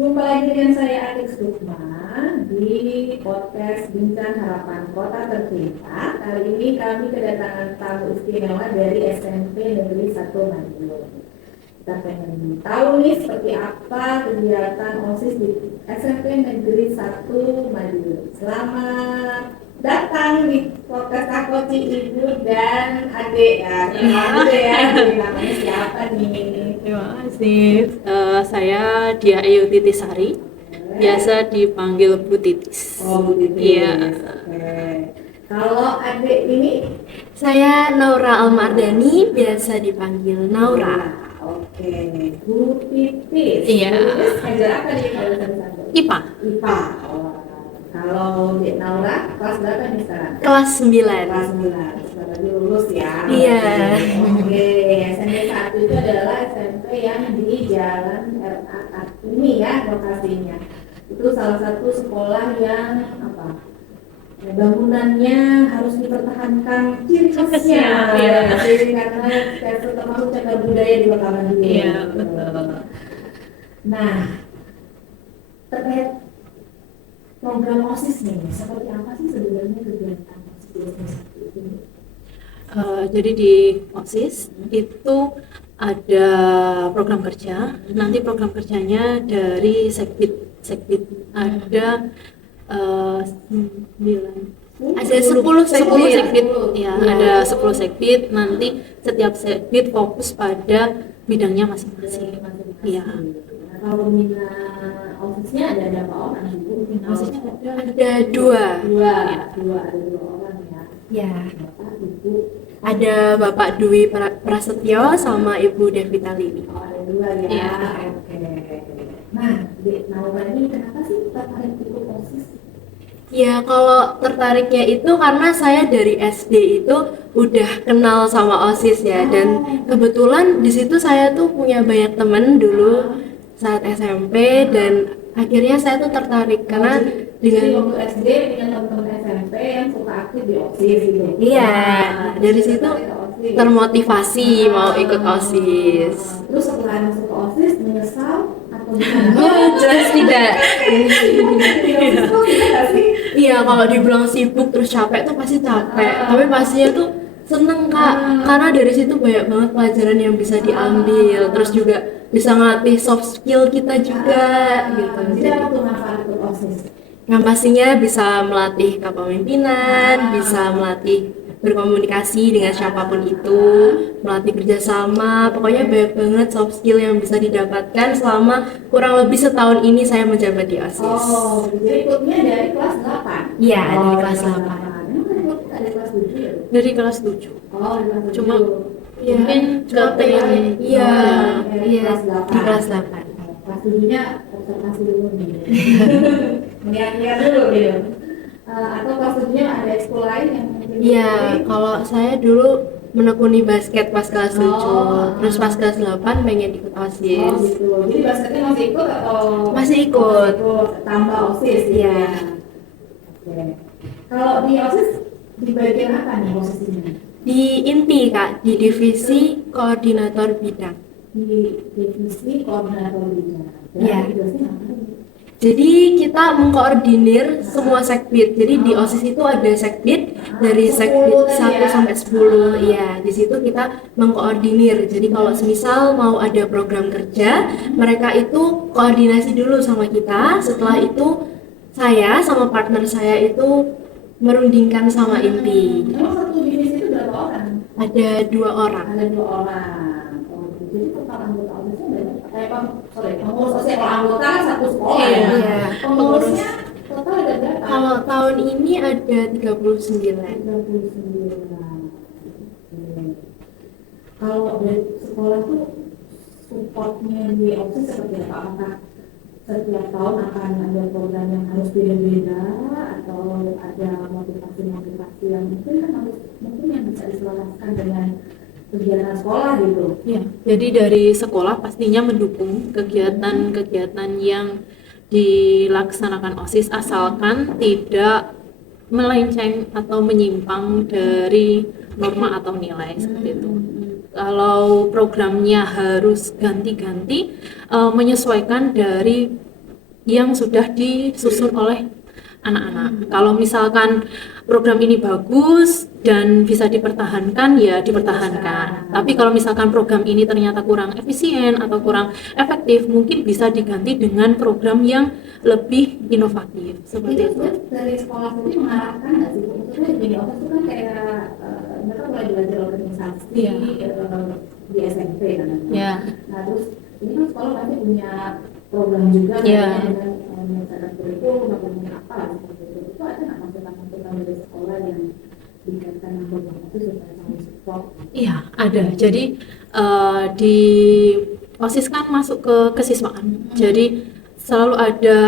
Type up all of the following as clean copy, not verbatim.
Jumpa lagi dengan saya Atik Sukma di podcast Bincang Harapan Kota Tercinta. Kali ini kami kedatangan tamu istimewa dari SMP Negeri 1 Madiun. Kita pengen tahu nih seperti apa kegiatan OSIS di SMP Negeri 1 Madiun. Selamat datang di podcast Akoti Ibu dan Adik ya. Namanya siapa nih? Terima kasih. Saya Dia Ayu Titisari, biasa dipanggil Bu Titis. Oh, begitu. Iya. Kalau adik ini? Saya Naura Almardani, biasa dipanggil Naura. Oke, Bu Titis. Iya. Bu Titis ajar apa nih kalau satu? IPA. IPA. Oh. Kalau Dek Naura kelas berapa nih sekarang? Kelas 9. Kelas 9. Sebentar lagi lulus ya. Iya. Oke, SMP 1 itu adalah SMP yang di Jalan RA Kartini ya lokasinya. Itu salah satu sekolah yang apa? Bangunannya harus dipertahankan ciri khasnya. Iya. Jadi karena termasuk cagar budaya di Kota Madiun. Iya, betul. Nah, terkait program OSIS nih, seperti apa sih sebenarnya kegiatan OSIS itu? Jadi di OSIS itu ada program kerja. Nanti program kerjanya dari Sekbid ada 9. Ada 10 Sekbid. Ya, ada 10 Sekbid. Nanti setiap Sekbid fokus pada bidangnya masing-masing. Iya. Kalau minat OSISnya ada berapa orang? OSISnya Ada 2. Ada dua orang ya. Ya. Bapak, Ibu. Ada Bapak Dwi Prasetyo sama Ibu Devita Lini. Oh, ada 2 ya. Iya. Oke. Nah, Dek Naura ini kenapa sih tertarik ikut OSIS? Ya, kalau tertariknya itu karena saya dari SD itu udah kenal sama OSIS ya, dan kebetulan di situ saya tuh punya banyak temen dulu saat SMP, dan akhirnya saya tuh tertarik karena Jadi dengan waktu SD punya teman-teman SMP yang suka aktif di OSIS gitu. Iya, dari situ tertarik ke OSIS. termotivasi mau ikut OSIS. Terus setelah masuk ke OSIS menyesal atau gimana? Oh, jelas tidak. Iya, kalau dibilang sibuk terus capek tuh pasti capek, tapi pastinya tuh seneng Kak, karena dari situ banyak banget pelajaran yang bisa diambil, terus juga bisa ngelatih soft skill kita juga gitu. Jadi apa tuh manfaat ikut OSIS? Yang pastinya bisa melatih kepemimpinan, bisa melatih berkomunikasi dengan siapapun itu, melatih kerjasama, pokoknya banyak banget soft skill yang bisa didapatkan selama kurang lebih setahun ini saya menjabat di OSIS. Oh, jadi ikutnya dari kelas 8? Iya, dari kelas 8. Emang ikut dari kelas 7 ya? Dari kelas 7. Oh, dari kelas 7. Cuma Iya, mungkin cuma pengen, iya, kelas 8. di kelas 8. Kelas 7-nya observasi dulu nih. Lihat-lihat dulu gitu. Atau kelas 7-nya ada ekskul lain yang mungkin Iya, kalau saya dulu menekuni basket pas kelas 7, Oh. terus pas kelas 8 pengen ikut Oh OSIS. gitu. Jadi basketnya masih ikut atau Masih ikut. tambah OSIS gitu Iya. ya? Oke. Kalau di OSIS di bagian apa nih posisinya? Di INTI Kak, di divisi koordinator bidang. Di divisi koordinator bidang. Iya. Tugasnya apa? Jadi kita mengkoordinir semua sekbid. Jadi di OSIS itu ada sekbid dari sekbid 1 sampai 10. Iya, di situ kita mengkoordinir. Jadi kalau semisal mau ada program kerja, mereka itu koordinasi dulu sama kita. Setelah itu saya sama partner saya itu merundingkan sama INTI. Emang satu divisi itu berapa orang? Ada 2 orang. Ada 2 orang. Oh, gitu. Jadi total anggota OSIS-nya berapa? Pengurus OSIS kalau anggota kan satu sekolah ya. Iya. Pengurusnya total ada berapa? Kalau tahun ini ada 39. 39. Oke. Kalau dari sekolah tuh supportnya di OSIS seperti apa? Apakah setiap tahun akan ada program yang harus beda-beda atau ada motivasi-motivasi yang mungkin yang bisa diselaraskan dengan kegiatan sekolah gitu? Ya, jadi dari sekolah pastinya mendukung kegiatan-kegiatan yang dilaksanakan OSIS asalkan tidak melenceng atau menyimpang dari norma atau nilai seperti itu. Kalau programnya harus ganti-ganti, menyesuaikan dari yang sudah disusun oleh anak-anak. Kalau misalkan program ini bagus dan bisa dipertahankan, ya dipertahankan. Tapi kalau misalkan program ini ternyata kurang efisien atau kurang efektif, mungkin bisa diganti dengan program yang lebih inovatif seperti itu. Dari sekolah sendiri mengarahkan nggak sih? Maksudnya jadi otak itu kan kayak mereka mulai belajar organisasi Iya. Di SMP kan. Ya. Nah terus ini kan sekolah pasti punya program juga Iya. dengan menyelesaikan kurikulum atau punya apa seperti itu. Itu ada nggak masukan-masukan dari sekolah yang dikaitkan dengan program itu supaya saling support? Iya, ada. Jadi di OSIS kan masuk ke kesiswaan. Jadi selalu ada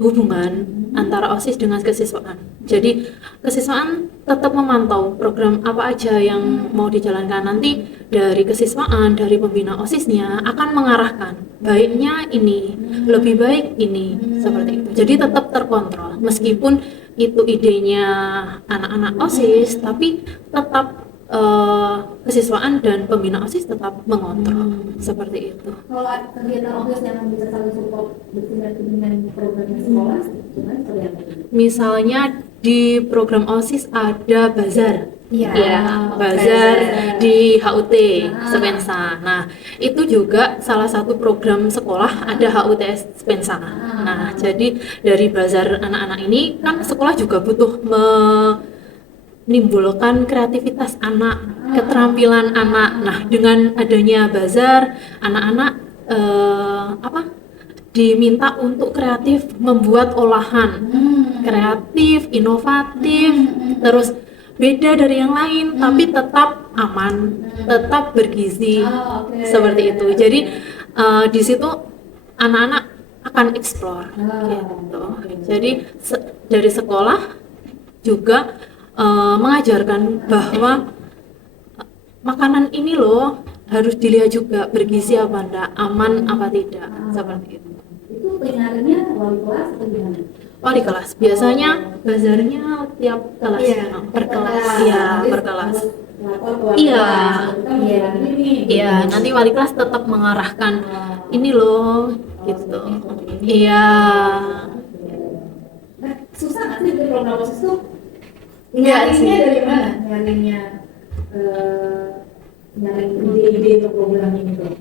hubungan antara OSIS dengan kesiswaan. Jadi kesiswaan tetap memantau program apa aja yang mau dijalankan. Nanti dari kesiswaan, dari pembina OSISnya akan mengarahkan baiknya ini, lebih baik ini, seperti itu. Jadi tetap terkontrol meskipun itu idenya anak-anak OSIS, tapi tetap kesiswaan dan pembina OSIS tetap mengontrol seperti itu. Kalau kegiatan OSIS yang bisa saling support bersinergi dengan program sekolah, gimana seperti apa? Misalnya di program OSIS ada bazar. Iya. Ya, bazar di HUT Spensa. Nah, itu juga salah satu program sekolah ada HUT Spensa. Nah, jadi dari bazar anak-anak ini kan sekolah juga butuh menimbulkan kreativitas anak, keterampilan anak. Nah, dengan adanya bazar, anak-anak diminta untuk kreatif membuat olahan, kreatif, inovatif, terus beda dari yang lain, tapi tetap aman, tetap bergizi, seperti itu. Jadi di situ anak-anak akan explore, gitu. Jadi dari sekolah juga mengajarkan bahwa makanan ini loh harus dilihat juga bergizi apa enggak, aman apa tidak, seperti itu. Itu penyaringnya wali kelas atau gimana? Wali kelas biasanya bazarnya tiap kelas, Iya, per kelas, ya per kelas. Lapor ke wali Iya. kelas, kita mau Iya. bilang ini. Iya, nanti wali kelas tetap mengarahkan ini loh, gitu. Iya. Nah, susah nggak sih bikin program OSIS tuh? Enggak sih. Nyaringnya dari mana? Nyaring ide-ide untuk program ini tuh.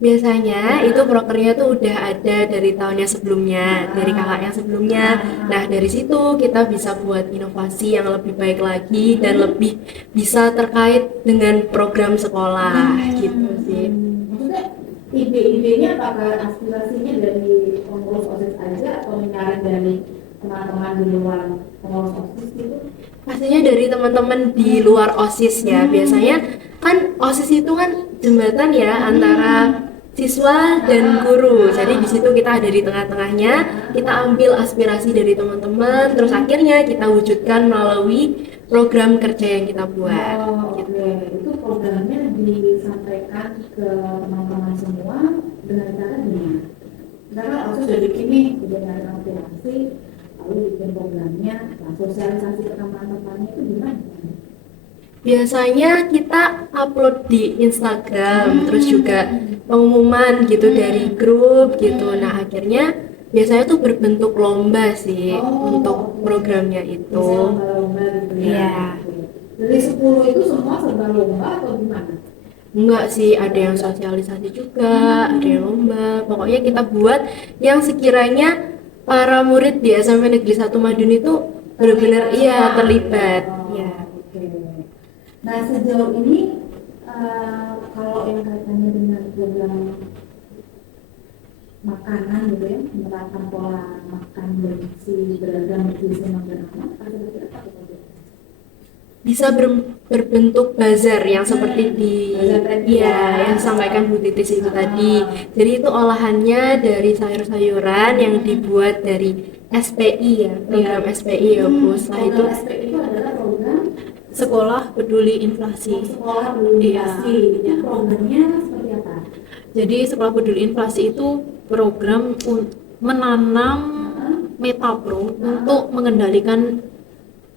Biasanya itu prokernya tuh udah ada dari tahun yang sebelumnya, dari kakak yang sebelumnya. Nah, dari situ kita bisa buat inovasi yang lebih baik lagi dan lebih bisa terkait dengan program sekolah gitu sih. Maksudnya ide-idenya apakah aspirasinya dari pengurus OSIS aja atau menyaring dari teman-teman di luar pengurus OSIS gitu? Pastinya dari teman-teman di luar OSIS ya. Biasanya kan OSIS itu kan jembatan ya antara siswa dan guru. Jadi di situ kita ada di tengah-tengahnya, kita ambil aspirasi dari teman-teman, terus akhirnya kita wujudkan melalui program kerja yang kita buat. Gitu. Itu programnya disampaikan ke teman-teman semua dengan cara gimana? Karena OSIS sudah bikin nih, udah ada aspirasi, lalu bikin programnya, nah sosialisasi ke teman-temannya itu gimana? Biasanya kita upload di Instagram, terus juga pengumuman gitu dari grup gitu. Nah, akhirnya biasanya tuh berbentuk lomba sih untuk programnya Bisa itu. lomba-lomba gitu ya? Iya. Dari 10 itu semua serba lomba atau gimana? Enggak sih, ada yang sosialisasi juga, ada yang lomba. Pokoknya kita buat yang sekiranya para murid di SMP Negeri 1 Madun itu benar-benar iya terlibat. Iya. Oke. Nah sejauh ini kalau yang kaitannya dengan program makanan gitu ya, menerapkan pola makan bergizi beragam bergizi makan anak, seperti apa tuh? Bisa berbentuk bazar yang seperti di Bazar tadi. yang disampaikan Bu Titis itu tadi. Jadi itu olahannya dari sayur-sayuran yang dibuat dari SPI ya, program SPI ya Bu. Setelah itu Program SPI itu adalah program Sekolah Peduli Inflasi. sekolah berlokasi. Iya. Itu programnya seperti apa? Jadi Sekolah Peduli Inflasi itu program menanam metapro untuk mengendalikan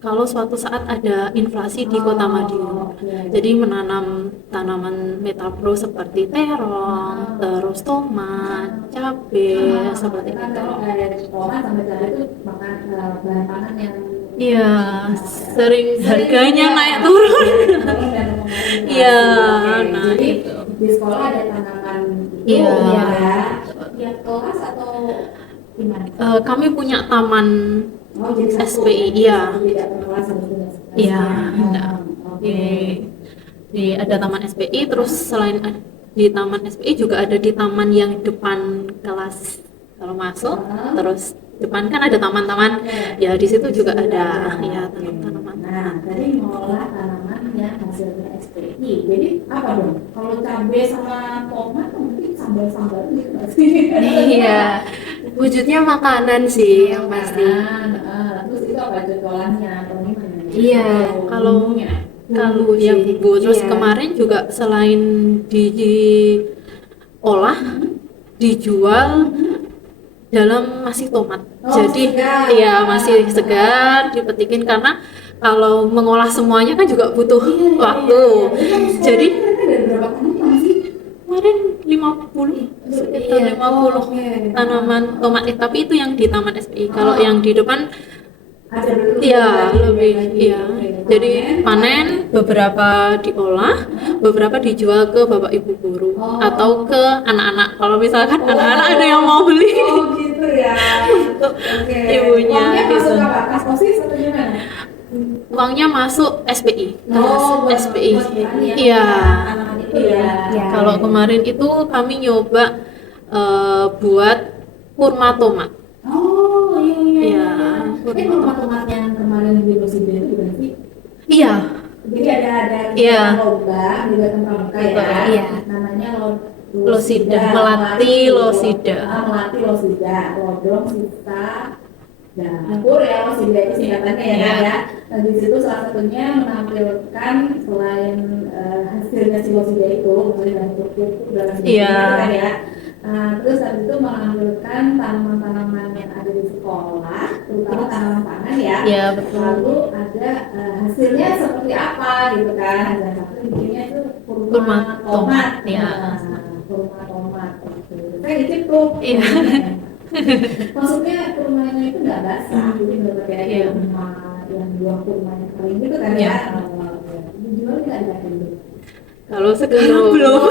kalau suatu saat ada inflasi di Kota Madiun. Oke. Jadi menanam tanaman metapro seperti terong, terus tomat, cabai, seperti kan itu. kalau kayak tomat sama cabai itu makan bahan pangan yang Iya, sering harganya naik turun. Iya, nah jadi itu. di sekolah ada tanaman itu Iya. ya tiap kelas atau gimana? Kami punya taman. Oh, jadi satu, SPI, iya. satu tidak per kelas harus punya Iya, SPI. enggak. Oke. Di ada taman SPI, terus selain di taman SPI juga ada di taman yang depan kelas kalau masuk, terus depan kan ada taman-taman, ya di situ juga ada ya tanaman-tanaman. Nah, tadi mengolah tanaman yang hasilnya SPI. Jadi apa dong? Kalau cabai sama tomat kan mungkin sambal-sambal gitu nggak sih? Iya, wujudnya makanan sih yang pasti. Terus itu apa jadwalannya atau gimana? Iya, kalau Bumbunya. Kalau Bumbu ya sih. bumbu, terus Iya. kemarin juga selain diolah, dijual dalam masih tomat. Oh, Jadi segar. ya masih segar, dipetikin karena kalau mengolah semuanya kan juga butuh waktu. Jadi ada berapa tanaman sih? kemarin 50 sekitar Iya. 50 Oke. tanaman tomat, tapi itu yang di Taman SPI. Kalau yang di depan Ada belum? ya lebih ya. Oke. Jadi panen, beberapa diolah, beberapa dijual ke bapak ibu guru atau ke anak-anak. Kalau misalkan anak-anak ada yang mau beli Oh gitu ya. untuk Oke. ibunya Uangnya gitu. masuk apa? Kas posis atau gimana? Uangnya masuk SPI. buat SPI. petani ya. Iya. Tanaman itu ya. Iya. Kalau kemarin itu kami nyoba buat kurma tomat. Oh iya iya. Iya. Tomat-tomat yang kemarin di Rosida itu berarti. Iya. Jadi ada Iya. lomba di Batam Pramuka ya. Iya. Namanya Losida, Melati Losida. Melati Losida, Lodong Sita Dapur ya, Losida itu singkatannya ya. Iya. Ya. Nah di situ salah satunya menampilkan selain hasilnya si Losida itu, misalnya dalam pupuk dalam Iya. gitu kan ya. Nah, terus habis itu menampilkan tanaman-tanaman yang ada di sekolah, terutama tanaman pangan ya. Iya, betul. Lalu ada hasilnya seperti apa gitu kan. Ada satu bikinnya itu kurma Kurma tomat. tomat, ya. Kurma tomat. Gitu. Saya dicip tuh. Iya. Maksudnya kurmanya itu nggak basah, jadi benar kayak Iya. kurma yang buah kurma yang kering gitu kan Iya. ya. Dijual nggak ada gitu. Kalau sekarang belum.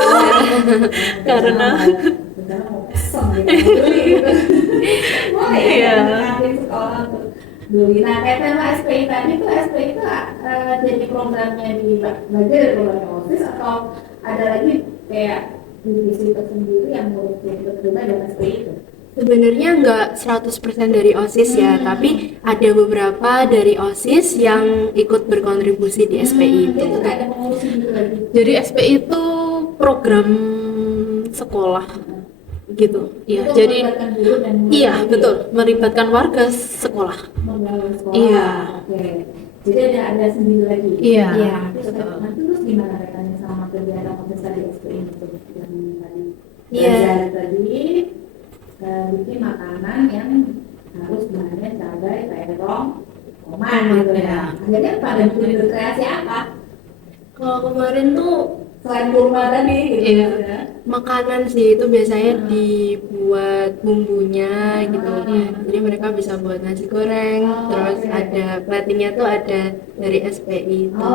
Karena sekarang mau pesen gitu, beli gitu. Boleh Iya. ya, nanti sekolah untuk beli. Nah, kayak tema SPI tadi tuh SPI itu jadi programnya di bagian dari programnya OSIS atau ada lagi kayak divisi tersendiri yang ngurusin berterima dengan SPI itu? Sebenarnya nggak 100% dari OSIS ya, tapi ada beberapa dari OSIS yang ikut berkontribusi di SPI itu. Itu kayak ada pengurusin gitu lagi. jadi SPI itu program sekolah gitu. Iya, Itu jadi melibatkan guru dan murid iya lagi. betul, melibatkan warga sekolah. Membangun sekolah. Iya. Oke. Jadi ada sendiri lagi. Iya. Iya. Nanti terus gimana kaitannya sama kegiatan OSIS tadi SPI itu yang tadi? Iya. Belajar tadi bikin makanan yang harus bahannya cabai, terong, tomat gitu ya. Akhirnya pada bikin berkreasi apa? Kalau kemarin tuh Selain kurma tadi gitu Iya. ya. makanan sih itu biasanya dibuat bumbunya gitu. Jadi mereka bisa buat nasi goreng, Oh, terus oke. ada platingnya tuh ada dari SPI itu.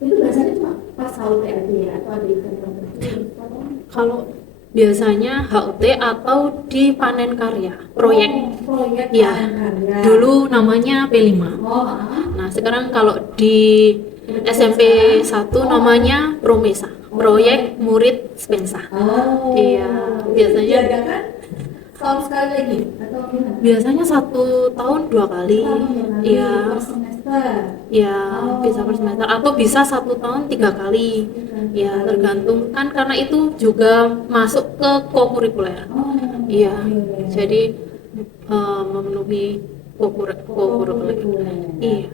Itu biasanya cuma pas sahur aja ya atau ada event tertentu? Kalau biasanya HUT atau di panen karya proyek. Proyek Iya. panen karya. Dulu namanya P5. Oh, Nah, sekarang kalau di SMP 1 namanya Promesa, proyek murid Spensa. Oh. Iya, biasanya- Diadakan tahun sekali lagi atau gimana? Biasanya 1 tahun 2 kali. Iya, Per semester. ya Oh. bisa per semester atau bisa 1 tahun 3 kali. Ya tergantung kan karena itu juga masuk ke kokurikuler. Oh. Iya, Oke. jadi memenuhi kokurikuler. Iya,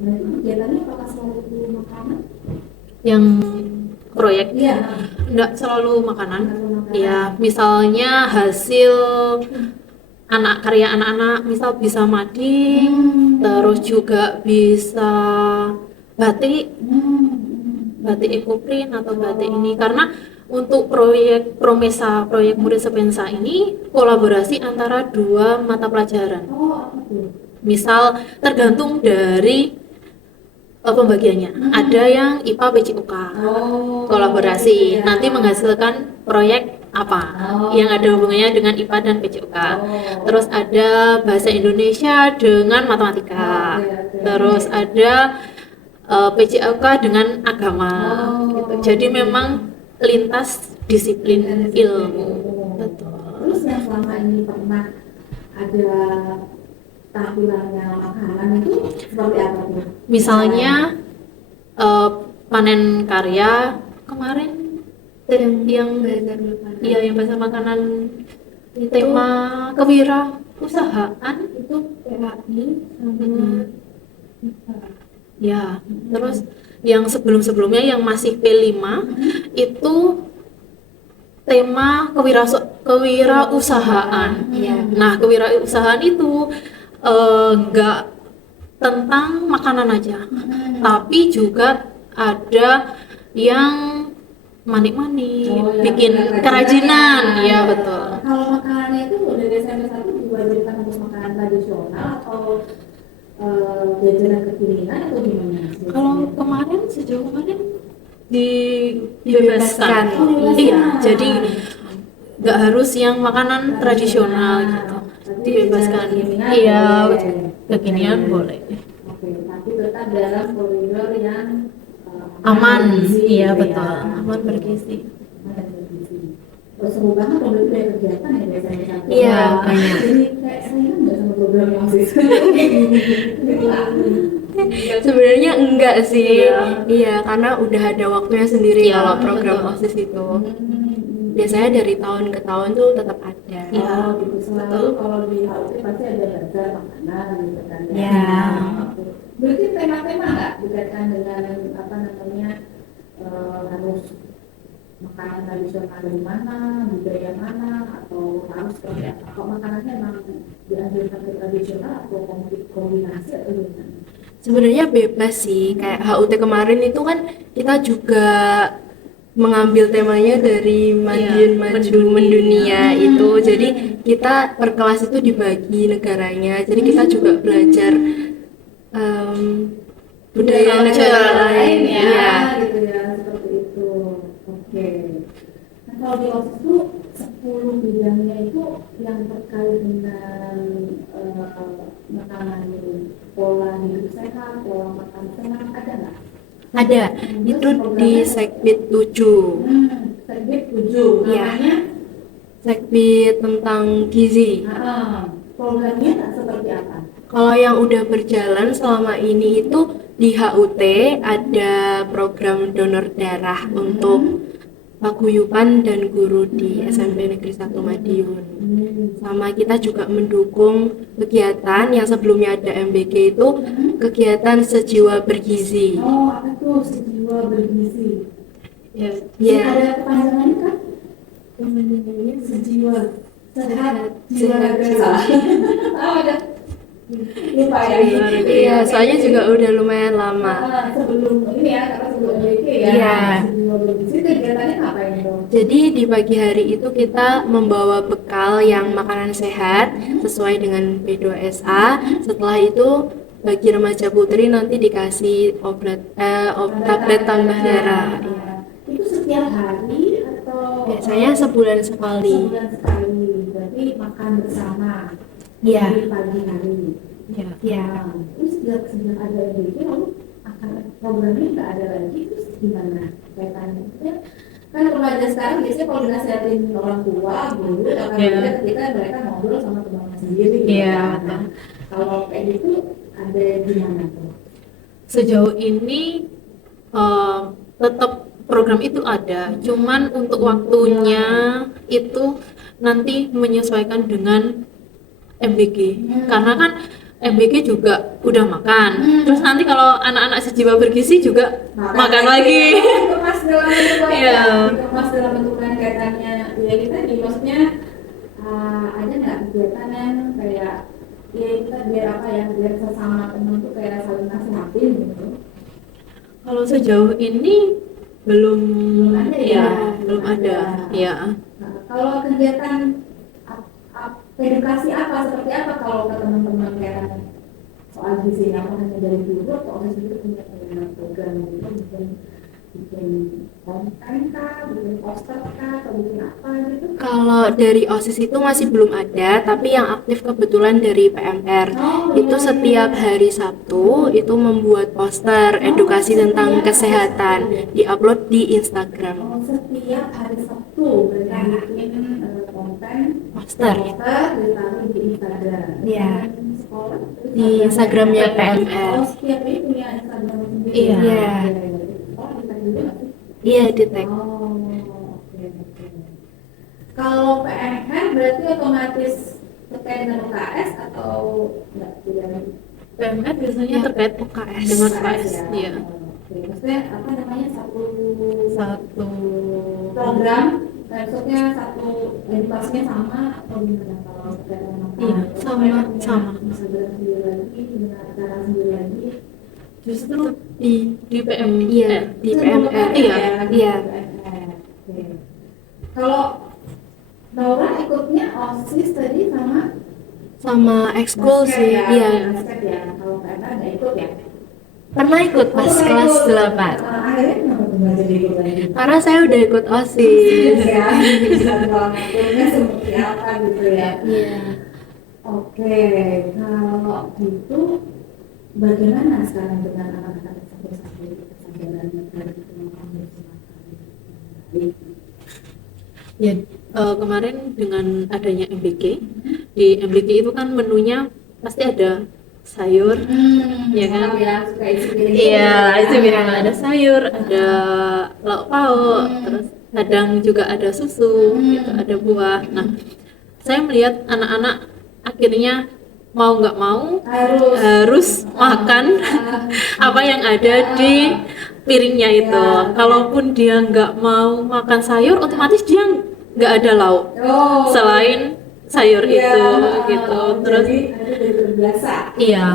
Nah, itu kegiatannya apakah selalu makanan? yang proyek Iya. enggak selalu makanan. Selalu makanan. Ya, misalnya hasil anak karya anak-anak, misal bisa mading, terus juga bisa batik, batik ekoprint atau batik ini, karena untuk proyek Promesa, proyek Murid Sepensa ini kolaborasi antara dua mata pelajaran. Oh, apa tuh? Misal tergantung dari pembagiannya. Ada yang IPA PCUK Oh, kolaborasi, iya. nanti menghasilkan proyek apa Oh. yang ada hubungannya dengan IPA dan PCUK. Oh. Terus ada bahasa Indonesia dengan matematika. Oke, oke. Terus ada PCUK dengan agama. Oh. Gitu. Jadi memang lintas disiplin ilmu. Betul. Terus yang selama ini pernah ada tampilannya makanan itu seperti apa tuh? Misalnya panen karya kemarin yang iya yang bahasa makanan Itu tema kewirausahaan itu PAI sama ya. Terus yang sebelum-sebelumnya yang masih P5 itu tema kewirausahaan. Iya. Nah, kewirausahaan itu enggak tentang makanan aja, tapi juga ada yang manik-manik, Oh, ya, bikin kerajinan, ya betul. Kalau makanannya itu dari SMP 1 diwajibkan untuk makanan tradisional atau jajanan kekinian atau gimana? Kalau kemarin sejauh kemarin dibebaskan. Dibebaskan. Oh, dibebaskan. Iya, jadi nggak harus yang makanan tradisional gitu. Dibebaskan. Iya, kekinian boleh. Oke, tapi tetap dalam koridor yang Aman, bergizi, iya gitu betul. ya. Aman bergizi. Aman dan bergizi. Oh, seru banget kalau itu kayak kegiatan ya biasanya satu. Iya, Wah, banyak. Jadi kayak saya nggak sama program yang masih. Sebenarnya enggak sih. Iya. Iya, karena udah ada waktunya sendiri Iya, kalau program betul. OSIS itu. Biasanya dari tahun ke tahun tuh tetap ada. Iya. Oh, gitu. Selalu kalau di HUT pasti ada bazar makanan gitu kan ya. Iya. Oke. Berarti tema-tema nggak dikaitkan dengan apa namanya harus makanan tradisional dari mana, budaya mana, atau harus seperti apa? Kalau makanannya memang dianjurkan ke tradisional atau kombinasi atau gimana? Sebenarnya bebas sih. Kayak HUT kemarin itu kan kita juga mengambil temanya dari Madiun Maju Mendunia itu. Jadi kita per kelas itu dibagi negaranya. Jadi kita juga belajar budaya negara lain. ya, Iya. gitu ya, seperti itu. Oke. Nah, kalau di OSIS itu 10 bidangnya itu yang terkait dengan makanan pola hidup sehat, pola makan sehat, ada nggak? Ada. Itu di Sekbid 7. Terbit 7, Iya. namanya Sekbid tentang gizi. programnya tak seperti apa? Kalau yang udah berjalan selama ini itu di HUT ada program donor darah untuk paguyuban dan guru di SMP Negeri 1 Madiun. Sama kita juga mendukung kegiatan yang sebelumnya ada MBG itu kegiatan sejiwa bergizi. Oh, apa tuh sejiwa bergizi? Ya. Ya, Ada kepanjangannya kan? Sejiwa sehat jiwa raga. Oh, ada. Lupa ya. iya, soalnya juga udah lumayan lama. Sebelum ini ya, karena sebelum MBK ya. Iya. Sejiwa bergizi kegiatannya ngapain dong? Jadi di pagi hari itu kita membawa bekal yang makanan sehat sesuai dengan P2SA. Setelah itu bagi remaja putri nanti dikasih tablet tambah darah. Iya. Itu setiap hari atau Biasanya sebulan sekali. sebulan sekali? Berarti makan bersama Iya. di pagi hari. Ya. Iya. Nah, terus sejak ada MBK lalu akan programnya nggak ada lagi, terus gimana kaitannya? Kan remaja sekarang biasanya kalau dinasihatin orang tua, guru, atau Iya. kita mereka ngobrol sama teman sendiri. gitu Iya, kan. betul. Nah, kalau kayak gitu ada gimana tuh? Sejauh ini tetap program itu ada, cuman untuk waktunya itu nanti menyesuaikan dengan MBG. Karena kan MBG juga udah makan. Terus nanti kalau anak-anak sejiwa bergizi juga makan lagi. Dikemas dalam bentuk Iya. dikemas dalam bentuk kaitannya ya kita di maksudnya ada nggak kegiatan yang kayak ya kita biar apa ya, biar sesama teman tuh kayak saling nasihatin gitu. Kalau sejauh ini belum, Belum ada ya? ya, belum ada. Ya. Nah, kalau kegiatan edukasi apa, seperti apa kalau ke teman-teman kayak soal gizi, apa hanya dari guru atau harus juga punya program gitu, bikin konten kah, bikin poster kah, atau bikin apa gitu? Kalau dari OSIS itu masih belum ada, tapi yang aktif kebetulan dari PMR. Itu setiap hari Sabtu itu membuat poster edukasi tentang kesehatan, diupload di Instagram. Oh, setiap hari Sabtu berarti bikin konten Poster ditaruh di Instagram. Iya. Dan sekolah terus Di Instagramnya PMR. Oh, setiap ini punya Instagram sendiri. Iya. Iya. Oh, di tag juga nggak sih? Iya, di tag. Oh, oke, oke. Kalau PMR berarti otomatis terkait dengan UKS atau enggak, tidak? PMR biasanya terkait UKS. dengan UKS. ya? Iya. Oke, maksudnya apa namanya, satu Satu program, maksudnya satu edukasinya sama atau gimana kalau terkait dengan Iya, UKS? sama, Mereka punya sama. Instagram sendiri lagi, punya acara sendiri lagi. justru di PMR. Iya, di PMR. Iya. Iya. Oke. Kalau Laura ikutnya OSIS tadi sama Ekskul basket sih. ya? Iya. Basket ya. Kalau PMR nggak ikut ya? Pernah ikut pas Oh, kelas ikut. 8. Akhirnya kenapa tuh nggak jadi ikut lagi? Karena saya udah ikut OSIS. Ya, bisa ngelakuinnya seperti apa gitu ya. Iya. Oke, kalau gitu bagaimana sekarang dengan anak-anak sakit-sakit kesadaran dari teman-teman Ya, kemarin dengan adanya MBK, di MBK itu kan menunya pasti ada sayur, ya kan? Ya, suka isi piring. Iya, itu bilang ada sayur, ada lauk pauk, terus kadang juga ada susu, gitu, ada buah. Nah, saya melihat anak-anak akhirnya mau nggak mau harus makan apa yang ada di piringnya itu. Kalaupun dia nggak mau makan sayur, otomatis dia nggak ada lauk Oh, selain sayur iya. itu, gitu. Terus Jadi ada dari terbiasa. iya,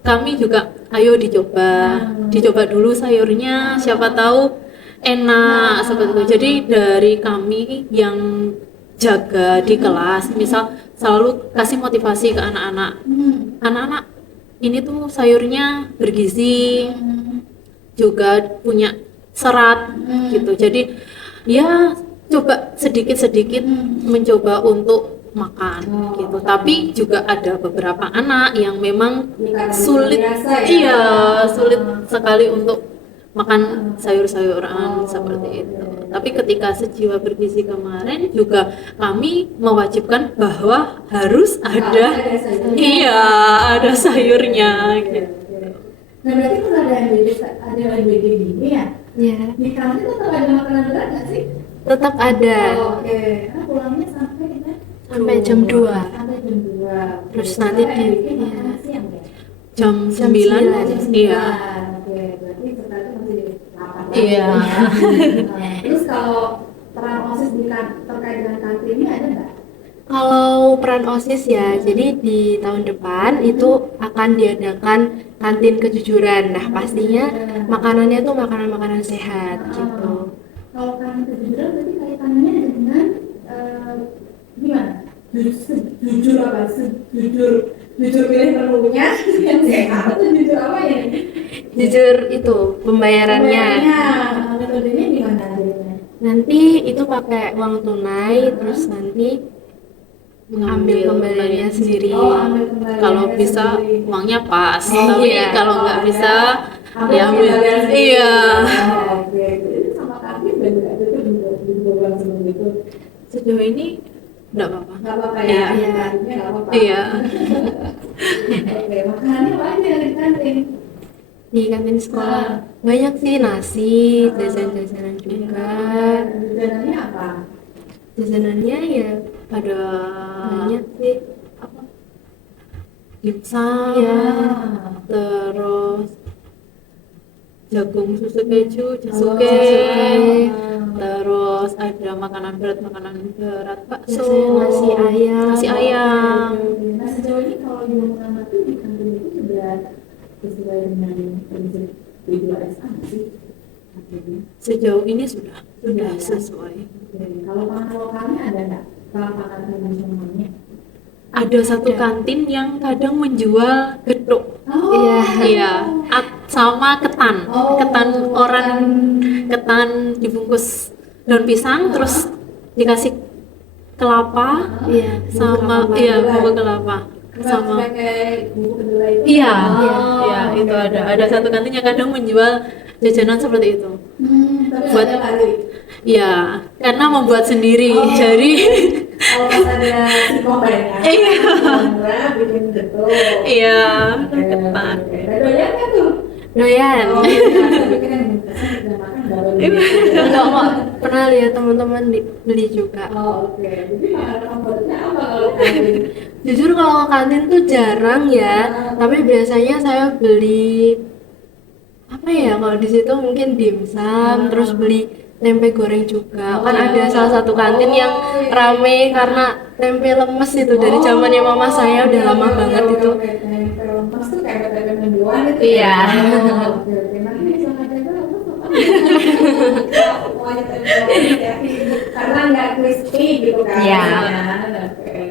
kami juga ayo dicoba dulu sayurnya, siapa tahu enak seperti itu. Jadi dari kami yang jaga di kelas, misal selalu kasih motivasi ke anak-anak. Anak-anak, ini tuh sayurnya bergizi, juga punya serat gitu. Jadi ya coba sedikit-sedikit mencoba untuk makan gitu. Tapi juga ada beberapa anak yang memang Karena sulit, terbiasa ya. iya, sulit sekali untuk makan sayur-sayuran seperti itu. Tapi ketika sejiwa bergizi kemarin juga kami mewajibkan bahwa harus ada, sayurnya. iya, ada sayurnya gitu. Nah, berarti kalau ada MBG gini ya, Iya. di kantin tetap ada makanan berat nggak sih? Tetap ada. Oh, oke. Karena pulangnya Sampai jam 2. Sampai jam 2. Terus nanti bikin iya. makan siang ya? Jam Jam 9, 9. iya. Oke, berarti sekarang masih lapar Iya. Terus kalau peran OSIS terkait dengan kantin ini ada nggak? Kalau peran OSIS ya, jadi di tahun depan itu akan diadakan kantin kejujuran. Nah, pastinya makanannya tuh makanan-makanan sehat gitu. Kalau kantin kejujuran berarti kaitannya dengan gimana? Jujur apa? Jujur pilih menunya yang sehat atau jujur apa ya? Jujur itu pembayarannya. Metodenya gimana jadinya? Nanti itu pakai uang tunai, terus nanti ambil kembaliannya sendiri. Ambil kembaliannya Kalau bisa sendiri. uangnya pas, Oh, tapi iya. kalau nggak bisa ambil ya ambil. kembalian sendiri. Iya. Oh, oke. Itu sama kantin dan itu juga seperti itu. Sejauh ini nggak apa-apa. Nggak apa-apa Iya. ya, kantinnya nggak apa-apa. Iya. Oke, makanannya apa aja yang di kantin? Di kantin sekolah banyak sih nasi, jajan-jajanan juga. Jajanannya apa? Jajanannya ya Ada banyak sih. apa? Dimsum. Iya. Terus jagung susu keju, Oh, jasuke, jasuke. terus terus ada makanan berat bakso, Nasi ayam. Nah sejauh ini kalau di mengamati di kantin itu sudah sesuai dengan prinsip B2SA nggak sih? sejauh ini sudah Sudah, ya? sesuai. Oke. Kalau pangan lokalnya ada nggak? Kalau pangan tradisionalnya? Ada satu kantin yang kadang menjual geduk. Oh, Iya, sama ketan. Oh, Ketan oren, ketan dibungkus daun pisang terus dikasih kelapa Iya, sama bubuk kelapa sama pakai bumbu kedelai itu. iya, Oh, iya itu oke. ada satu kantin yang kadang menjual jajanan seperti itu. Tapi Buat- setiap hari. Iya, karena membuat sendiri. Oh. Jadi Kalau pas ada singkong banyak. Iya. Murah, bikin gedung. iya, Oke, ketan. oke. Dan doyan kan tuh? Doyan. Oh, saya pikir yang kesan udah makan nggak boleh. Enggak kok, pernah lihat teman-teman beli juga. Oh, oke. Jadi makanan favoritnya apa kalau kantin? Jujur kalau ke kantin tuh jarang ya, tapi biasanya saya beli apa ya, kalau di situ mungkin dimsum, terus beli tempe goreng juga. Kan ada salah satu kantin yang rame karena tempe lemes itu dari zamannya mama saya, udah lama banget itu. Tempe lemes tuh kayak tempe mendoan itu. Iya. Oh, oke, oke. Nanti sama tempe lemes apa? Semuanya tempe lemes ya. Karena nggak crispy gitu kan. Iya. Oke.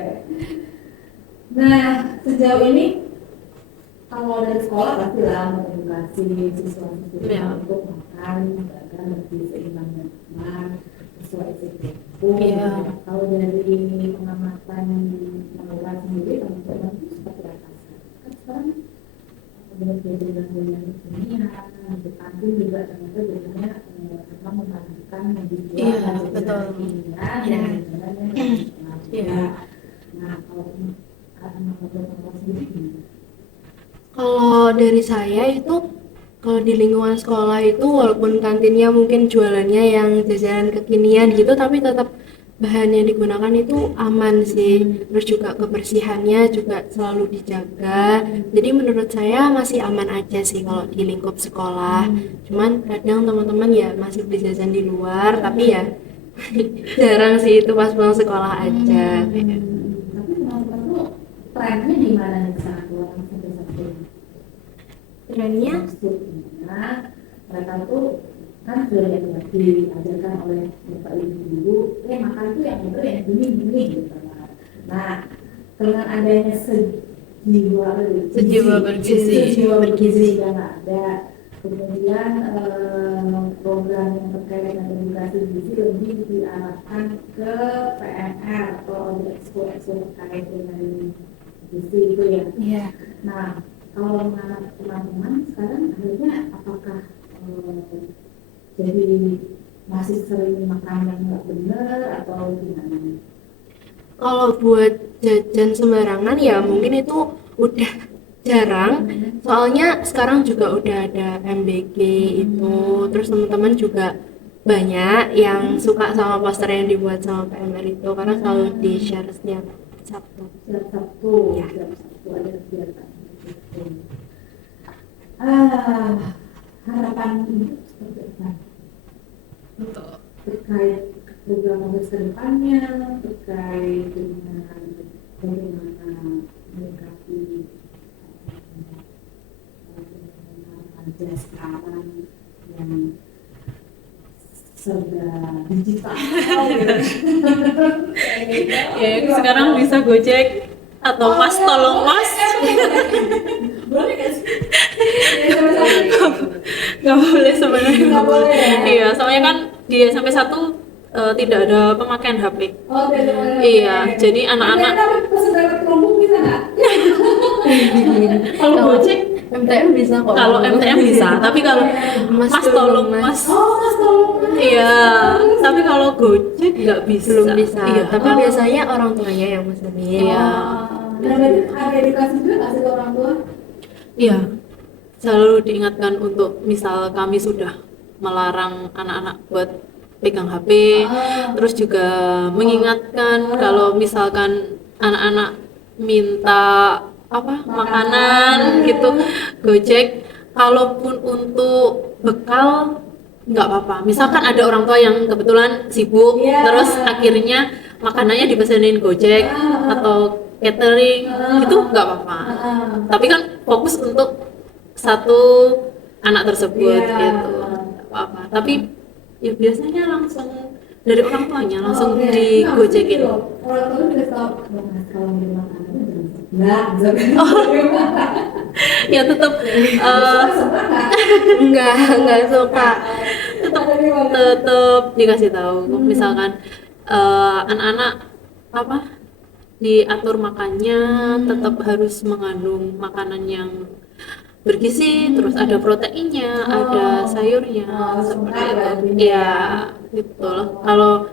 Nah, sejauh ini kalau dari sekolah pasti lah mengedukasi siswa-siswa Iya. untuk makan agar lebih seimbang dan aman sesuai SPO. Iya. Kalau dari pengamatan Naura sendiri teman-teman itu seperti apa? Kan sekarang banyak jajanan-jajanan kimia, di kantin juga ternyata jadinya memang memperhatikan menjual Iya, jajanan betul. kimia Iya. dan jajanan yang tradisional juga. Iya. Nah, kalau Naura sendiri gimana? Kalau dari saya itu, kalau di lingkungan sekolah itu walaupun kantinnya mungkin jualannya yang jajanan kekinian gitu, tapi tetap bahan yang digunakan itu aman sih. Terus juga kebersihannya juga selalu dijaga. Jadi menurut saya masih aman aja sih kalau di lingkup sekolah. Cuman kadang teman-teman ya masih beli jajan di luar, tapi ya jarang sih, itu pas pulang sekolah aja. Tapi teman-teman tuh trennya di mana nih saat orang sampai satu? Trennya Maksudnya mereka tuh kan sudah diajarkan oleh bapak ibu dulu, makan tuh yang bener yang gini gitu kan. Nah, dengan adanya sejiwa bergizi sudah nggak ada, kemudian program yang terkait dengan edukasi gizi lebih diarahkan ke PNR atau ekskul terkait dengan gizi itu ya. iya. Nah, kalau mengenai teman-teman sekarang akhirnya apakah jadi masih sering makan yang nggak benar atau gimana? Kalau buat jajan sembarangan ya mungkin itu udah jarang. Soalnya sekarang juga udah ada MBG itu, terus teman-teman juga banyak yang suka sama poster yang dibuat sama PMR itu karena selalu di share setiap Sabtu. Setiap Sabtu, Ya. setiap Sabtu ada kegiatan. Harapan ibu seperti apa? Terkait program progres ke depannya, terkait dengan bagaimana menyikapi kerja sekarang yang serba digital gitu. Ya, sekarang bisa Gojek atau Mas tolong Mas. Boleh nggak sih? Nggak boleh sebenarnya. Nggak boleh ya? Iya, soalnya kan di SMP 1 tidak ada pemakaian HP. Oh, tidak. Iya, jadi anak-anak Tapi pesan dapat kerupuk bisa nggak? kalau Gojek, MTM bisa kok. kalau MTM bisa, tapi kalau Mas Mas tolong, tolong Mas. Mas. Oh, Mas tolong. Iya, tapi kalau Gojek nggak bisa. Belum bisa. Iya, Tapi biasanya orang tuanya yang mesenin. Iya. Nah, berarti ada edukasi juga nggak sih ke orang tua? Iya, selalu diingatkan untuk misal kami sudah melarang anak-anak buat pegang HP, terus juga mengingatkan kalau misalkan anak-anak minta makanan gitu, Gojek, kalaupun untuk bekal nggak apa-apa. Misalkan ada orang tua yang kebetulan sibuk, Iya. terus akhirnya makanannya dipesenin Gojek atau catering, itu nggak apa-apa. Tapi kan fokus untuk satu anak tersebut Iya. gitu, nggak apa-apa. Tapi ya biasanya langsung dari orang tuanya langsung Oke. digojekin. Nah, orang tua juga tahu kalau mau makan nggak, Ya tetap Enggak suka. tetap dikasih tahu. Misalkan anak-anak apa diatur makannya tetap harus mengandung makanan yang bergizi, terus ada proteinnya, ada sayurnya, seperti itu. Iya, gitu loh. Kalau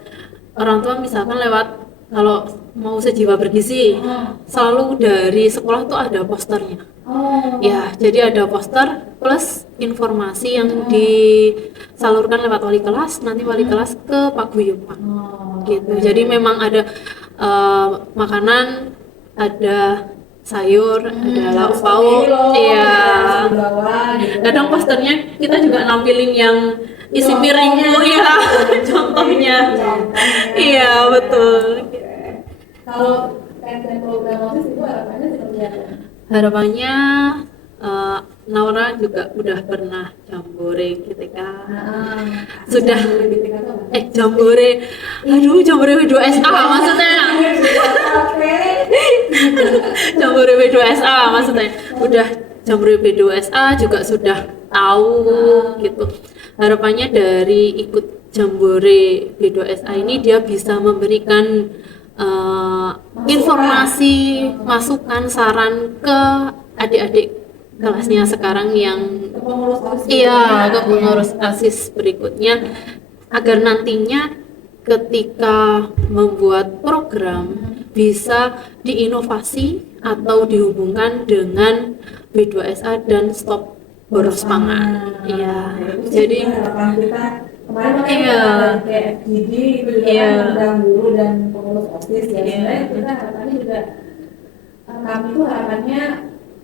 orang tua misalkan lewat, kalau mau sejiwa bergizi, selalu dari sekolah tuh ada posternya. Ya, jadi ada poster plus informasi yang disalurkan lewat wali kelas, nanti wali kelas ke Pak Guyup, Pak. Gitu. Jadi memang ada makanan, ada sayur, ada lauk pauk. Iya. Kadang posternya kita juga nampilin yang isi piringmu ya, contohnya. Iya, betul. Kalau dan program OSIS itu harapannya seperti apa? Harapannya Naura juga udah pernah jambore ketika sudah jambore, jambore W2SA maksudnya. Jambore W2SA maksudnya udah jambore W2SA juga sudah tahu gitu. Harapannya dari ikut jambore W2SA ini dia bisa memberikan informasi, masukan, saran ke adik-adik kelasnya sekarang yang ke pengurus OSIS berikutnya, agar nantinya ketika membuat program bisa diinovasi atau dihubungkan dengan B2SA dan stop boros pangan. Iya, jadi harapan kita kemarin Iya. kayak FGD itu juga Iya. kan undang guru dan pengurus OSIS ya. Iya. Sebenarnya kita harapannya juga kami tuh harapannya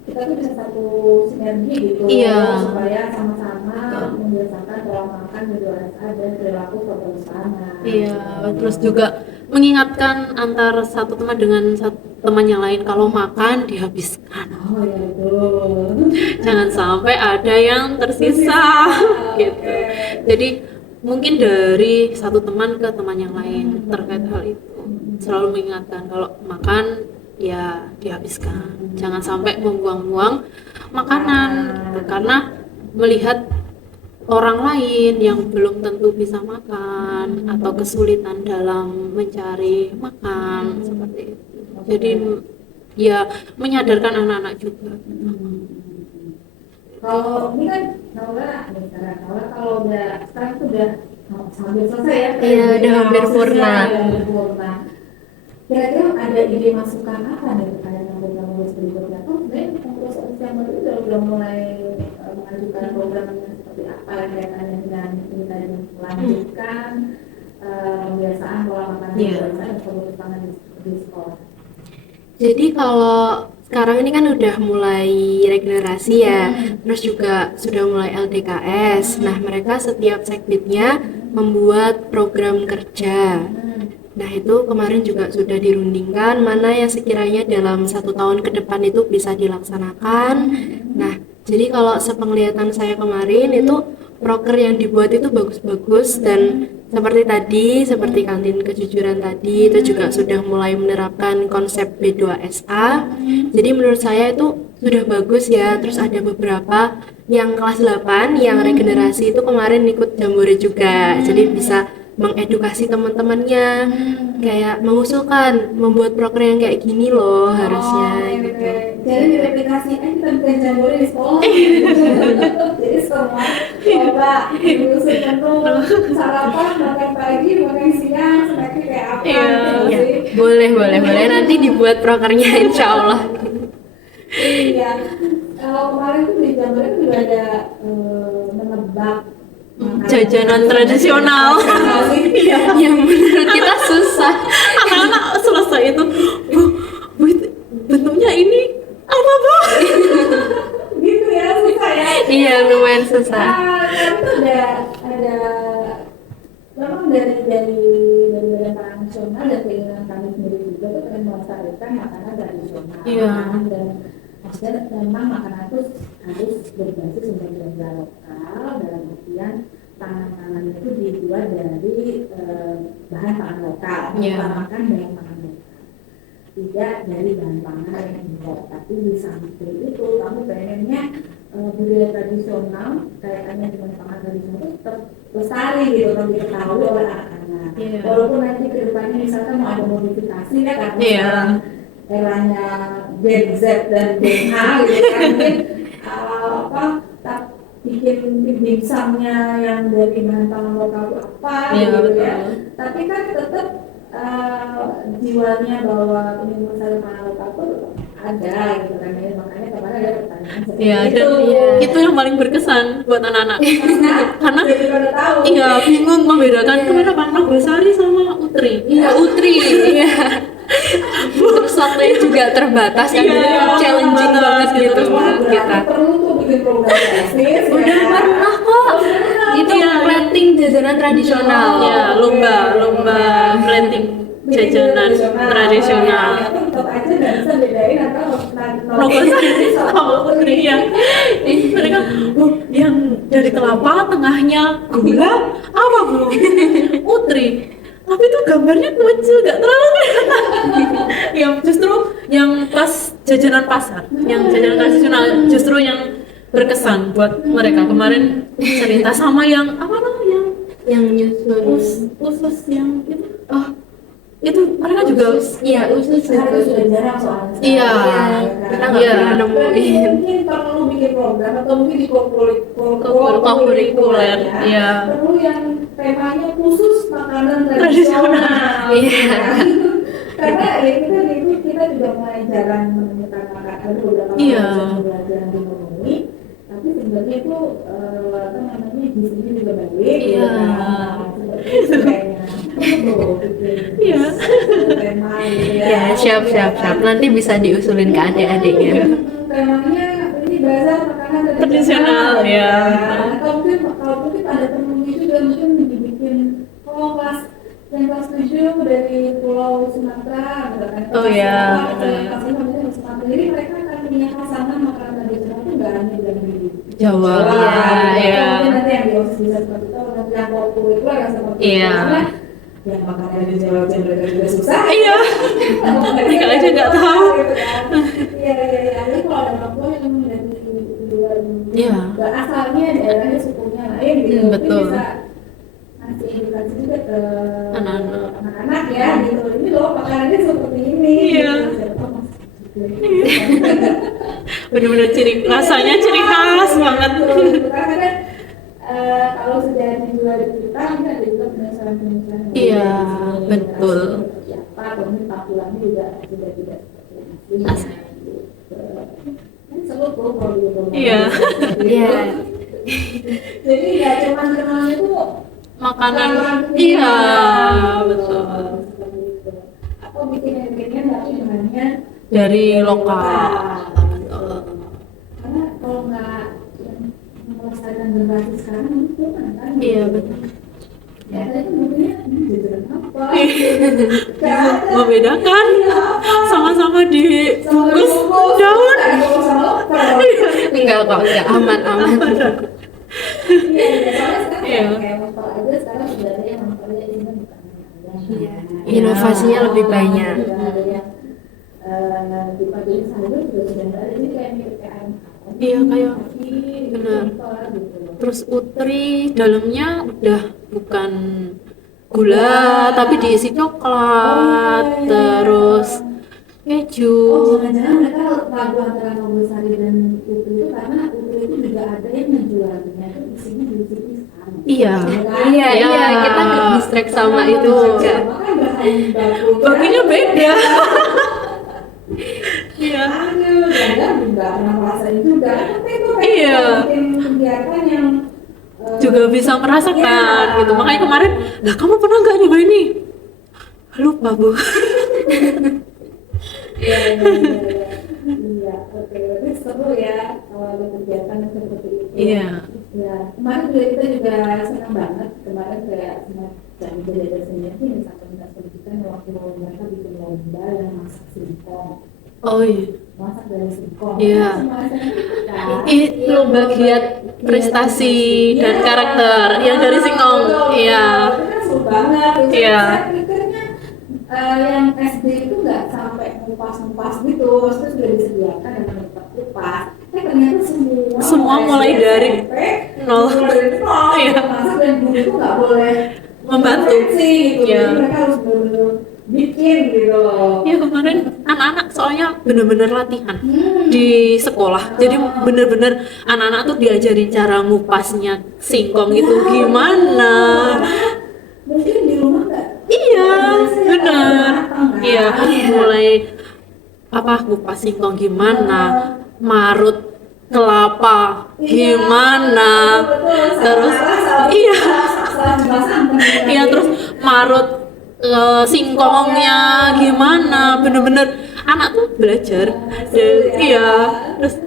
kita tuh bisa satu sinergi gitu, Iya. supaya sama-sama membiasakan pola makan B2SA dan perilaku boros pangan. Iya, terus juga mengingatkan antar satu teman dengan satu teman yang lain kalau makan dihabiskan. Oh ya betul. Jangan sampai ada yang tersisa gitu. Jadi mungkin dari satu teman ke teman yang lain terkait hal itu, selalu mengingatkan kalau makan ya dihabiskan, jangan sampai membuang-buang makanan gitu. Karena melihat orang lain yang belum tentu bisa makan atau kesulitan dalam mencari makan seperti itu. Jadi ya menyadarkan anak-anak juga. Kalau ini kan Naura kalau udah sekarang itu udah hampir selesai ya. Iya, udah hampir purna. Kira-kira ada ide masukan apa nih terkait dengan program berikutnya? Tuh sebenarnya pengurus OSIS yang baru itu udah mulai mengajukan programnya seperti apa kaitannya dengan ini tadi, melanjutkan pembiasaan pola makan dan boros pangan di sekolah. Jadi kalau sekarang ini kan udah mulai regenerasi ya, terus juga sudah mulai LDKS. Nah, mereka setiap sekbidnya membuat program kerja. Nah, itu kemarin juga sudah dirundingkan mana yang sekiranya dalam 1 tahun ke depan itu bisa dilaksanakan. Nah, jadi kalau sepenglihatan saya kemarin itu proker yang dibuat itu bagus-bagus, dan seperti kantin kejujuran tadi itu juga sudah mulai menerapkan konsep B2SA. Jadi menurut saya itu sudah bagus ya. Terus ada beberapa yang kelas 8 yang regenerasi itu kemarin ikut jambore juga. Jadi bisa mengedukasi teman-temannya, kayak mengusulkan membuat proker yang kayak gini loh harusnya gitu. Jadi direplikasi kita bukan jambore di sekolah. Jadi semua coba diusul tentu sarapan, makan pagi, makan siang, snacknya kayak apa gitu Ya, sih. boleh nanti dibuat prokernya insya Allah. Iya. Kalau kemarin tuh di jambore itu juga ada menebak Jajanan tradisional. Yang menurut kita susah. Anak-anak selesai itu, Bu, bentuknya ini apa, Bu? gitu ya, susah ya. Iya, lumayan susah. Kami tuh ada mengajarkan makanan tradisional. Iya. Dan memang makanan itu harus berbasis sumber-sumber lokal, dalam artian pangan-pangannya itu dibuat dari bahan pangan lokal, Iya. utamakan bahan pangan lokal, tidak dari bahan pangan yang impor. Tapi di samping itu kamu pengennya budaya tradisional kaitannya dengan pangan tradisional itu tetap lestari gitu, tetap diketahui oleh anak-anak. Iya. Walaupun nanti ke depannya misalkan mau ada modifikasi ya, karena Iya. sekarang eranya Gen Z dan Gen A gitu kan, mungkin tak bikin dimsumnya yang dari bahan pangan lokal itu apa Iya, gitu betul. ya. Tapi kan tetap jiwanya bahwa penyelesaian pangan lokal itu ada gitu kan ya. Makanya kemarin ada pertanyaan seperti Iya, itu. dan itu yang paling berkesan buat anak-anak. Karena Jadi pada tahu. iya bingung membedakan kenapa Nogosari sama Utri. Iya, Utri. Iya. Terus waktunya juga terbatas kan, Iya, jadi challenging terbatas banget gitu gitu. buat kita. Perlu tuh bikin program tesis. Udah pernah kok. Itu Iya. plating jajanan tradisional. Ya, lomba planting jajanan tradisional. Tetap aja nggak bisa bedain antara Nogosari sama Utri yang mereka yang dari kelapa tengahnya gula apa bu Utri, tapi itu gambarnya kecil gak terlalu kelihatan. Yang justru yang pas jajanan pasar, yang jajanan tradisional justru yang berkesan buat mereka. Kemarin cerita sama yang apa namanya Yang nyusun. usus yang itu, itu mereka juga Iya, usus Sekarang itu. sudah jarang soalnya. Iya. Kita nggak Iya. pernah nemuin. Mungkin perlu bikin program atau mungkin di Kokurikuler, iya. Perlu yang temanya khusus makanan Tradisional. tradisional. Iya. Karena ya kita juga mulai jarang menemukan makanan beberapa Iya. belajar yang dipenuhi. Tapi sebenarnya itu apa namanya gizinya juga baik. Iya. Seperti itu kayaknya. Iya. Tema gitu ya. Ya, siap. Nanti bisa diusulin ke adik-adiknya. Temanya ini bazar makanan Tradisional, ya. Atau mungkin kalau mungkin ada temennya juga mungkin dibikin kelas 7 dari Pulau Sumatera, misalkan. Oh, ya, Atau yang kelas 5 misalnya Sumatera. Jadi mereka akan punya pasangan makanan tradisional itu nggak hanya dari Jawa. Iya. Mungkin nanti yang di OSIS bisa seperti itu, nanti yang kokurikuler yang seperti itu. Iya. Karena yang makanan dari Jawa mereka juga susah. Iya. Mereka aja nggak tahu. Iya. Jadi kalau ada orang tua yang dari luar, Iya. asalnya daerahnya sukunya lain gitu, mungkin Betul. bisa ngasih edukasi juga ke Anak-anak. anak-anak ya gitu. Ini loh makanannya seperti ini. Iya. Gitu. Gitu. Bener-bener rasanya ciri khas banget. Karena kan kalau sudah dijual di kita, kita ada juga penyesuaian. Iya, betul. Seperti apa, kemudian tampilannya juga tidak tidak seperti Asli. Kan seru tuh kalau di rumah. Iya. Iya. Jadi ya cuman kenalnya tuh Makanan. makanan Iya, Indonesia. betul. Seperti itu. Atau bikin tapi bahannya Dari lokal. Karena kalau nggak yang melestarikan generasi sekarang itu kan Iya, betul. ya tadi kan mungkinnya jajanan apa Nggak ada. Membedakan sama-sama dibungkus daun. Kalau sama lokal. Enggak kok, enggak aman. Iya, soalnya sekarang Iya. kayak motor aja sekarang sudah ada yang motornya ini kan bukan Iya. Inovasinya lebih banyak. Sudah ada yang dipakai sayur juga sudah ada, jadi kayak mirip kayak ayam kampung. Iya, kayak Tapi benar. motor gitu. Terus Utri dalamnya udah bukan gula tapi diisi coklat, terus keju. Jangan-jangan mereka ragu antara Nogosari dan Utri itu karena Utri itu juga ada yang menjualnya itu isinya diisi pisang. Iya. Iya, Iya. kita ke distract sama itu juga. Makanya bahan bakunya Baginya beda. Iya. Aduh, jangan nggak pernah ngerasain juga. Tapi itu kayak Iya. bikin kegiatan yang Juga bisa merasakan Iya. gitu. Makanya kemarin, lah kamu pernah nggak nyoba ini? Lupa bu. Iya, oke, berarti seru ya kalau ada kegiatan yang seperti itu. Iya. Ya, kemarin juga kita juga senang banget kemarin kayak dan kejadian sendiri sih misalkan kita pendidikan waktu mereka bikin lomba yang masak singkong, Oh iya. masak dari singkong. Iya. Semua SMP kan. Itu lomba giat prestasi dan karakter yang dari singkong. Iya. Itu kan seru banget. Terus Iya. saya pikirnya yang SD itu nggak sampai ngupas-ngupas gitu, maksudnya sudah disediakan dengan tempat kupas. Ternyata Semua mulai dari nol. Iya. Masak dan guru itu nggak boleh Membantu. sih gitu. Iya. Jadi mereka harus benar-benar bikin gitu loh. Ya kemarin anak-anak soalnya bener-bener latihan di sekolah, jadi bener-bener anak-anak tuh diajarin cara ngupasnya singkong itu gimana. Mungkin di rumah nggak? Iya, bener. Iya, Iya. mulai apa ngupas singkong gimana, marut kelapa gimana, terus iya, iya terus marut singkongnya gimana, bener-bener anak tuh belajar. Iya, terus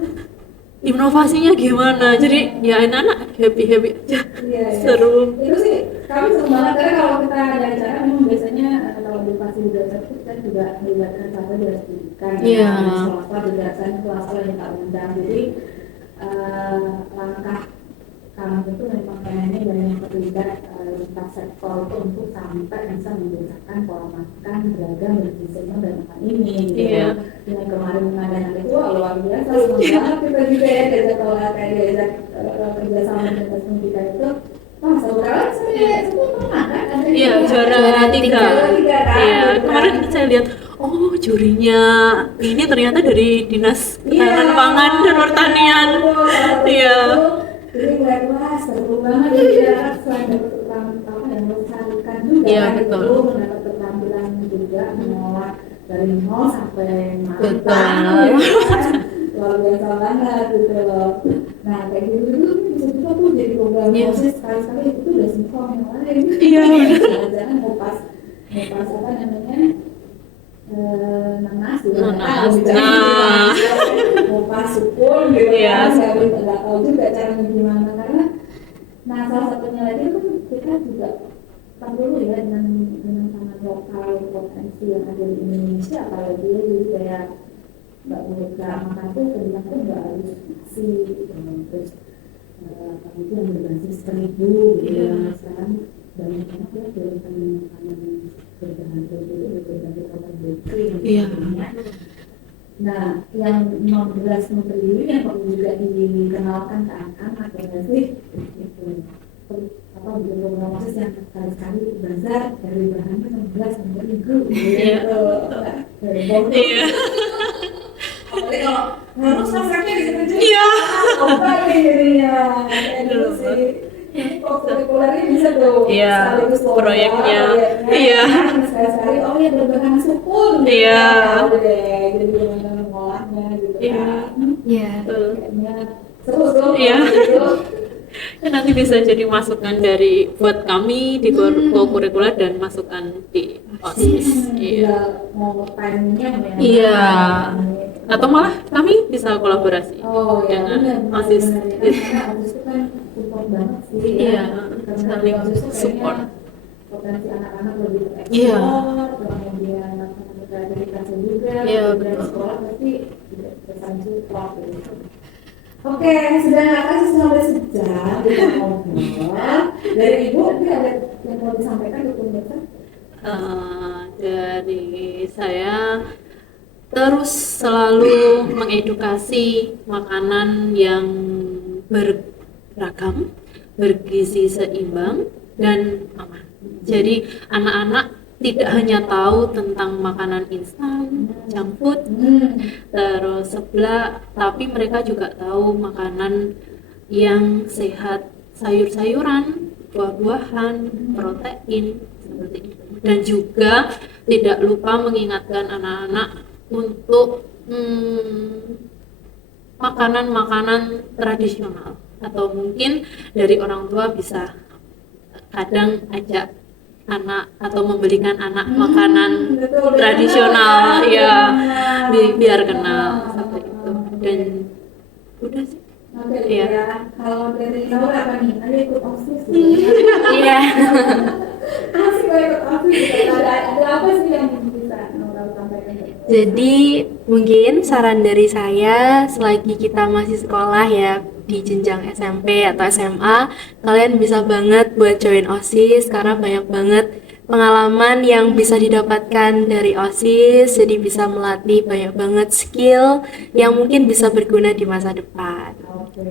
inovasinya gimana, jadi ya anak-anak happy aja. Iya. Seru. Itu sih kami senang banget karena kalau kita ada acara memang biasanya kalau di fasilitas itu kita juga melibatkan sahabat dari pendidikan. Iya. Swasta juga kan swasta yang kita undang. Jadi langkah kami itu memang pengennya banyak terlibat lintas sektor itu untuk sampai bisa membiasakan pola makan beragam bergizinya dan makan ini. Gitu. Iya. Yang kemarin mengadakan itu luar biasa, senang banget kita juga ya diajak kerjasama dengan teman kita itu. Wah, sebenarnya saya pernah kan? Ada Iya, juga. juara 3. Kan? Iya, Gitu kemarin kan. saya lihat, oh jurinya ini ternyata dari Dinas Ketahanan Pangan dan Pertanian. Iya. Jadi mulai wah seru banget ya, selain dapat keterampilan yang melestarikan juga Iya, kan, betul. itu mendapat keterampilan juga mengolah dari nol sampai Betul. matang gitu kan. Luar biasa banget gitu loh. Nah kayak gitu bisa juga tuh jadi program Iya. OSIS sekali-sekali itu udah singkong yang lain. Iya. Jangan ngupas apa namanya nanas gitu. Nanas. Nah, Nah. ngupas sukun gitu Iya, kan, nggak tahu juga caranya gimana karena nah salah satunya lagi kan kita juga perlu ya dengan pangan lokal potensi yang ada di Indonesia apalagi ya, jadi kayak nggak makan tuh kenyang tuh nggak harus nasi gitu. Terus apalagi yang berbasis terigu gitu Iya. ya sekarang banyak banget ya pilihan makanan berbahan terigu berbagai protein yang Iya. punya. Nah, yang non beras menteri yang perlu juga dikenalkan ke anak-anak ya sih itu apa bikin program OSIS yang sekali-sekali bazar dari bahannya non beras menteri Iya. gitu. Dari bawah. Iya. Apalagi kalau harus masaknya di situ juga. Iya. Apa nih jadinya? Kayak dulu sih. Kurikulernya bisa tuh. Iya, Sekaligus lomba, proyeknya. proyeknya, Iya. kan, sekali-sekali oh ya berbahan sukun. Iya. Udah deh, jadi gimana mengolahnya gitu Iya. kan. Iya. Betul. Kayaknya seru tuh. Iya. Gitu. Ya, nanti bisa jadi masukan dari buat kami di kurikuler dan masukan di OSIS. Iya. Iya, mau timingnya ya. Iya. Atau malah kami bisa kolaborasi Oh ya, dengan benar, OSIS. benar, ya. Karena OSIS itu kan support banget sih ya. Iya, Karena saling OSIS itu support. kayaknya potensi anak-anak lebih terekspor, Iya. kemudian anak-anak kreativitasnya juga, Iya, dan betul. sekolah pasti juga saling support gitu. Oke, sudah nggak kasih sampai sejam kita ngobrol. Dari Ibu, mungkin ada yang mau disampaikan ke pemirsa? Dari saya terus selalu mengedukasi makanan yang beragam, bergizi seimbang dan aman. Jadi anak-anak tidak hanya tahu tentang makanan instan, junk food, terus seblak, tapi mereka juga tahu makanan yang sehat, sayur-sayuran, buah-buahan, protein seperti itu. Dan juga tidak lupa mengingatkan anak-anak untuk makanan-makanan tradisional, atau mungkin dari orang tua bisa kadang ajak anak atau membelikan anak makanan Betul, tradisional betul. ya biar kenal seperti itu. Dan udah sih. Oke, Iya. ya. Kalau dari Laura apa nih? Ada ikut OSIS gitu. Iya. Apa kalau ikut OSIS gitu. Ada apa sih yang bisa Nora sampaikan? Jadi mungkin saran dari saya selagi kita masih sekolah ya di jenjang SMP atau SMA, kalian bisa banget buat join OSIS karena banyak banget pengalaman yang bisa didapatkan dari OSIS, jadi bisa melatih banyak banget skill yang mungkin bisa berguna di masa depan. Oke.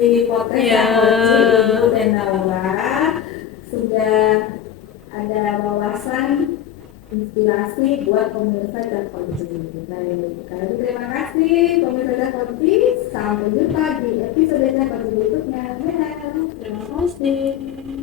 Di podcast Ya. Oci, Ibu dan Naura sudah ada wawasan inspirasi buat pemirsa dan Oci. Baik, terima kasih pemirsa dan Oci. Sampai jumpa di episode berikutnya. Dadah. Terima kasih.